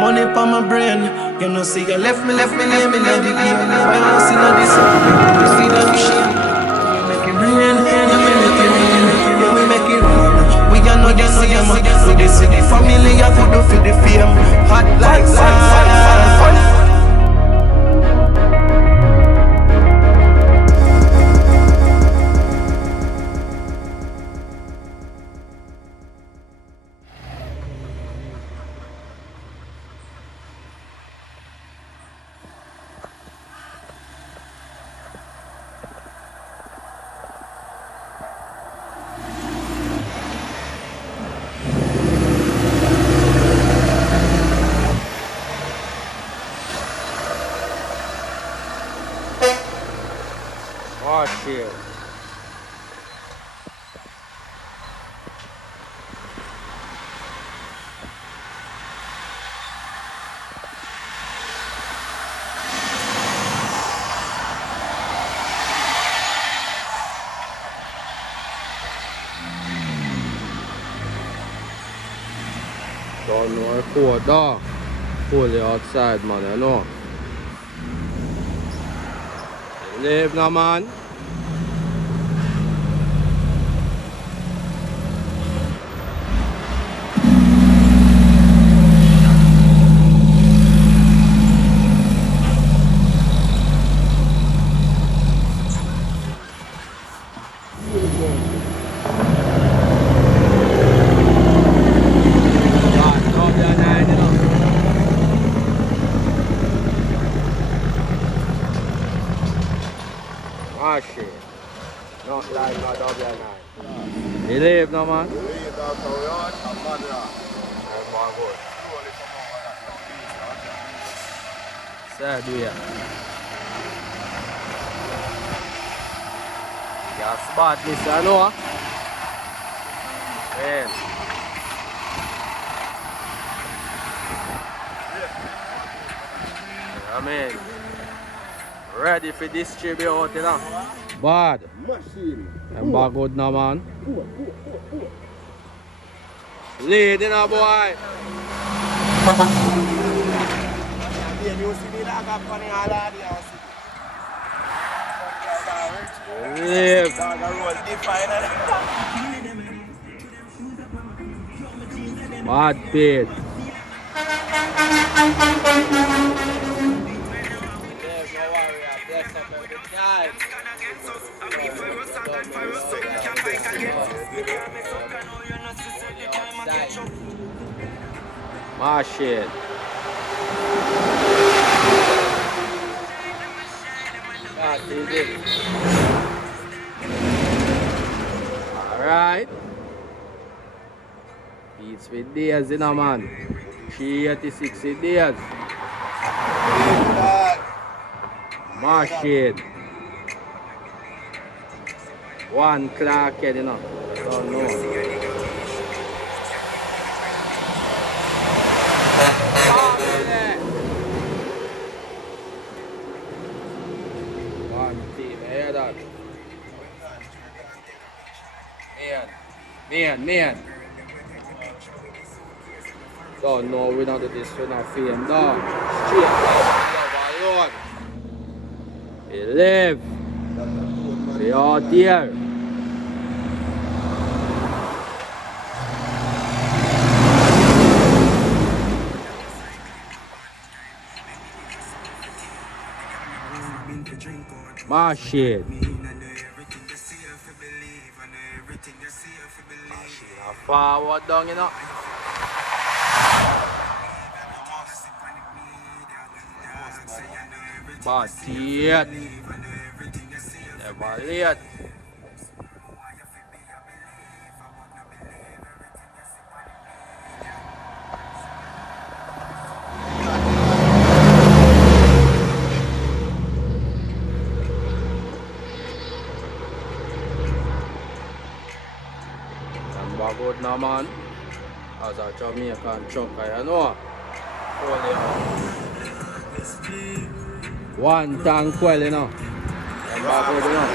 Money pa my brain. You know, see, you left me, lay me down the pain. I don't see no this. You see that shame. We make it rain, yeah, we make it rain, yeah, we make it rain. We are not the same. We the city family, I could do for the fame. Hot like sun. Oh shit. Don't know if cold dog. Fully outside, man, you know. Leave now, man. Ah shit. Not like my W9. You leave now, man? You leave out the road and mad rock. I'm going good. Slowly come over that. Sad way. Yeah, spot this, I know. Man. I mean, ready for distribute, you know. Bad. Machine. I'm back good now, man. Lead, you know, boy. Leave. Bad pit. My shit. That's easy. Alright. Beats with days, you know, man. 386 days. My shit. 1 clock, you know. Don't know. One team, hear that? Man. Don't know we don't do this for no fame, dog. Straight up, alone. He live. They out there. My shit. Forward down, you know. But yet, never late. Good now, man. As a Jamaican trucker, you know. One tank well, you know. And good, you know.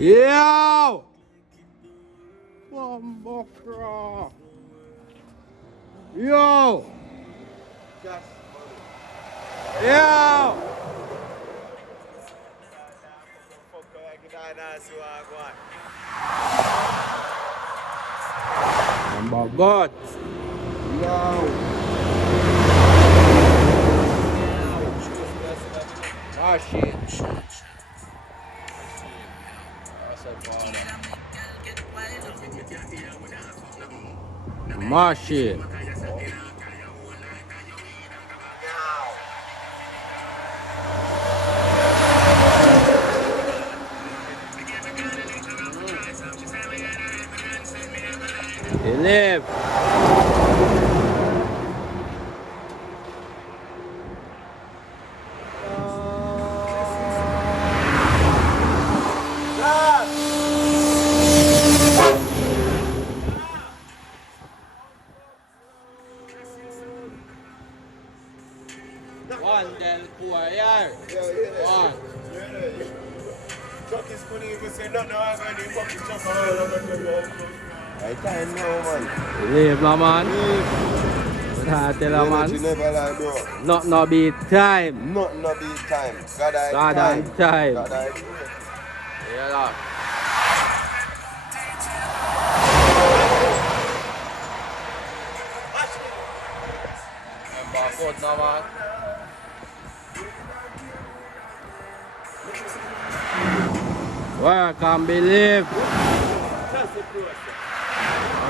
Yo! Bombokra! Yo! Yo! Number God! Machine! Machine! He live! One del Courier. One. Truck is funny if you say nothing, I'm going to fucking truck around. I can't know, man. Live, no man. I tell you, man. Never lie, bro. Not no beat time. Nothing no beat time. God I God time. and time. God I Yeah, Lord. Remember, good no man. Work and believe.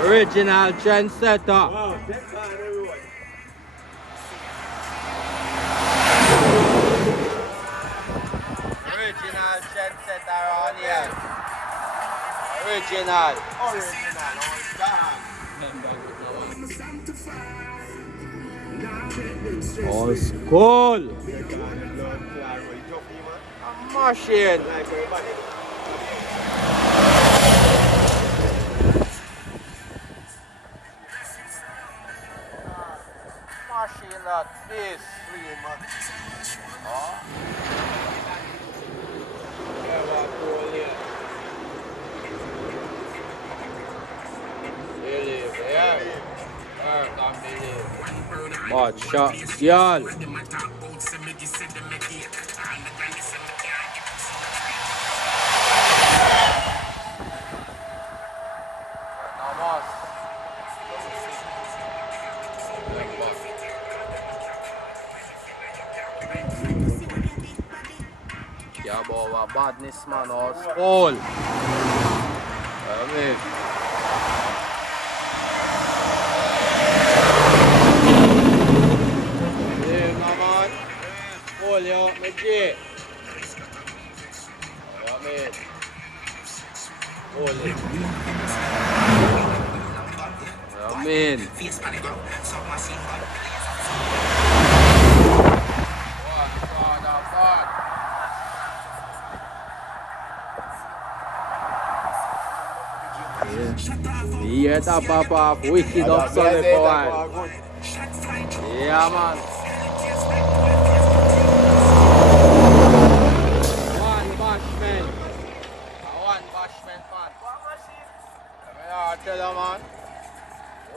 Original trendsetter. Wow, that's not everyone. Original trendsetter on here. Original. Original, Old school. oh, A machine. Machine like this. Oh. Yeah, what cool here. Believe, yeah. Can't believe. But shot, y'all. Yeah, but what badness man or school. I mean. Yeah, my man. School, yo, me G. I mean. School, I mean. Yeah, that papa wicked up Sunday for a while. Yeah, man. One bashman. One bashman, man. I tell you, man.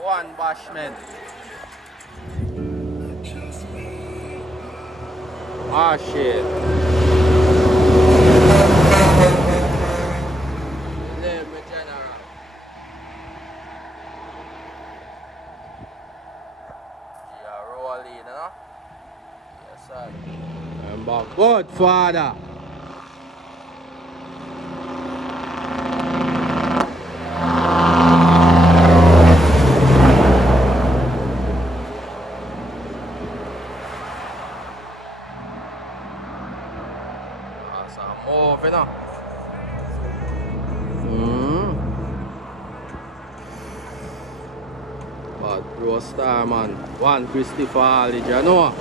One bashman. Ah, shit. Live me general. Yeah, rolling, you know? Yes, sir. Remember, good father. That's a move, you know? But Pro Star, man. One Christopher Hallage, you know?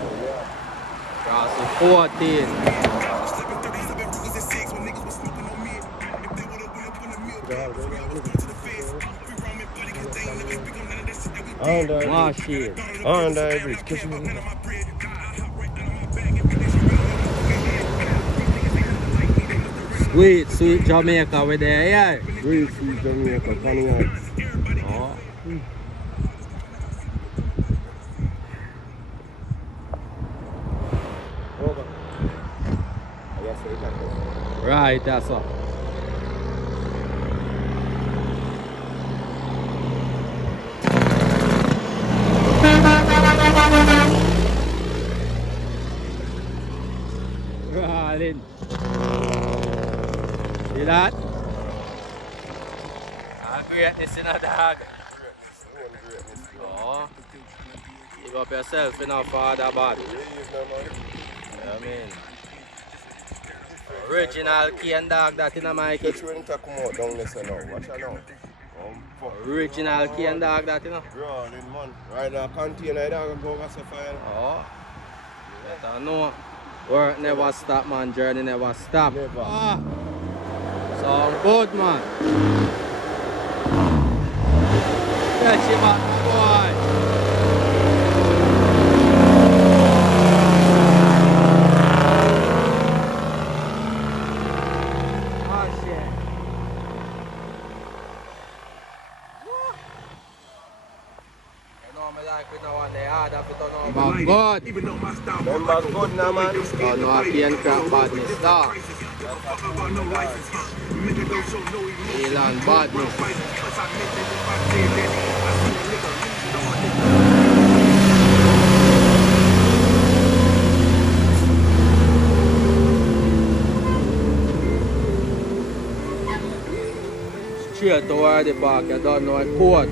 Cross the 14. Machine. Sweet Jamaica with there, yeah. Real sweet Jamaica, Connie Heights. Oh. Over. Yes, sir, that's Right, that's all. Rolling. See that? Greatness in a dog. Oh. Give up yourself in a father bad. I mean. Original cane dog that in a mic. Catch when to come out down there now. Watch out now. Original cane dog that you know. Rolling man. Right now container dog go over so fire. Oh. Better know. Work never stop man, journey never stop. Never. Ah. Sound good man. Catch him up my boy. God. Remember good now man. Oh no, I can't crack badness dog. Elan badness. Straight toward the back, you don't know a code.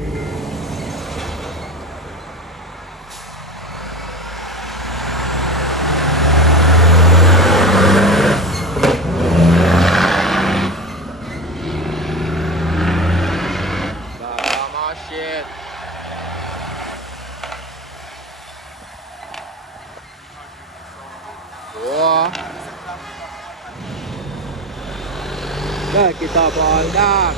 Back it up all that.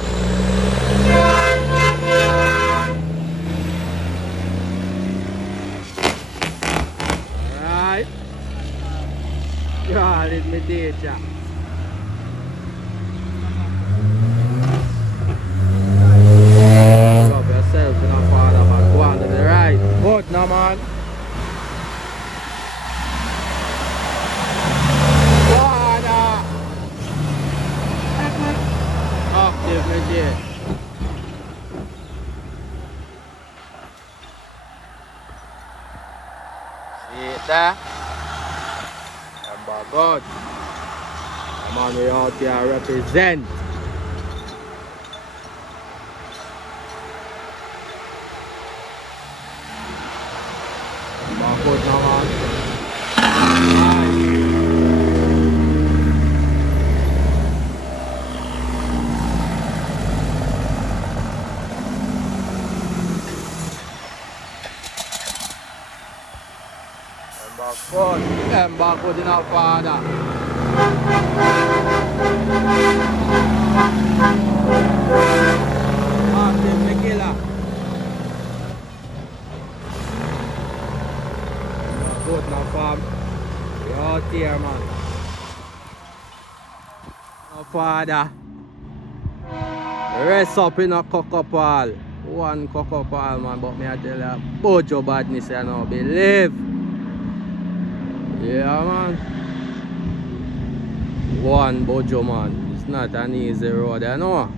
Alright. God, it's me teacher. Stop yourself, you know, father, man. Go on to the right. Good, no, man. Active legit. See it there? Remember God. Come on, we out here represent. Remember good now, man. God, them backward in our father. Active the killer. Good now, fam. We out here, man. Our father. Rest up in a cockapal. One cockapal, man. But me I tell you, Bojo badness, you know, believe. Yeah, man. One Bojo, man. It's not an easy road, you know.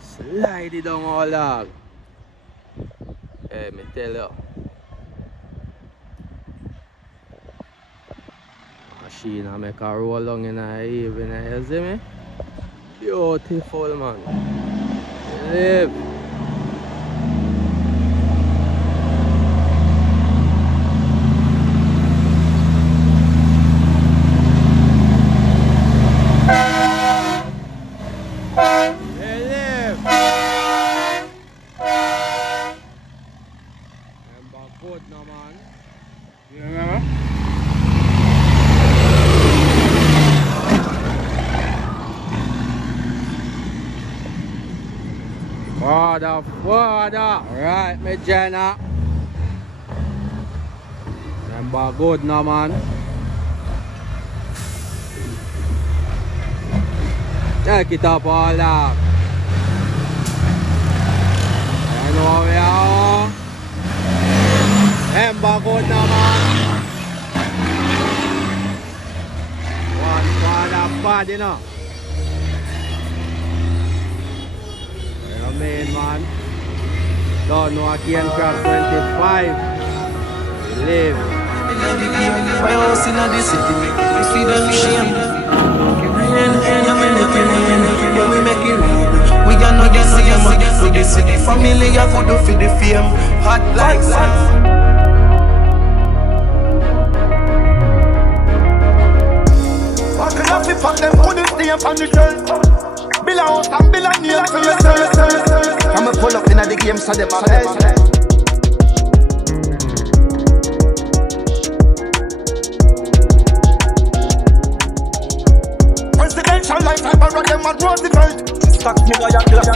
Slide it down all dog. Hey, me tell you. Machine I make a roll along in the evening, you see me? Beautiful, man. Live. Good now, man. You remember? Father. Right, me Jenna. Remember good now, man. Check it up all that. I know we are. Ember good now, man. One father bad, you know. You know, main man. Don't know again, crab 25. Live. My house in the city, you see them shame. Rain, yeah, we make it rain, yeah, we make it rain. We are not the same, we the city family, I go do for the fame. Hot like sun. What can I fit for them? Put it there on the shelf. Bill out and bill a name for yourself. I'ma pull up in the game so them a best. Presidential life, I borrow them and Roosevelt. Stack me by your glass,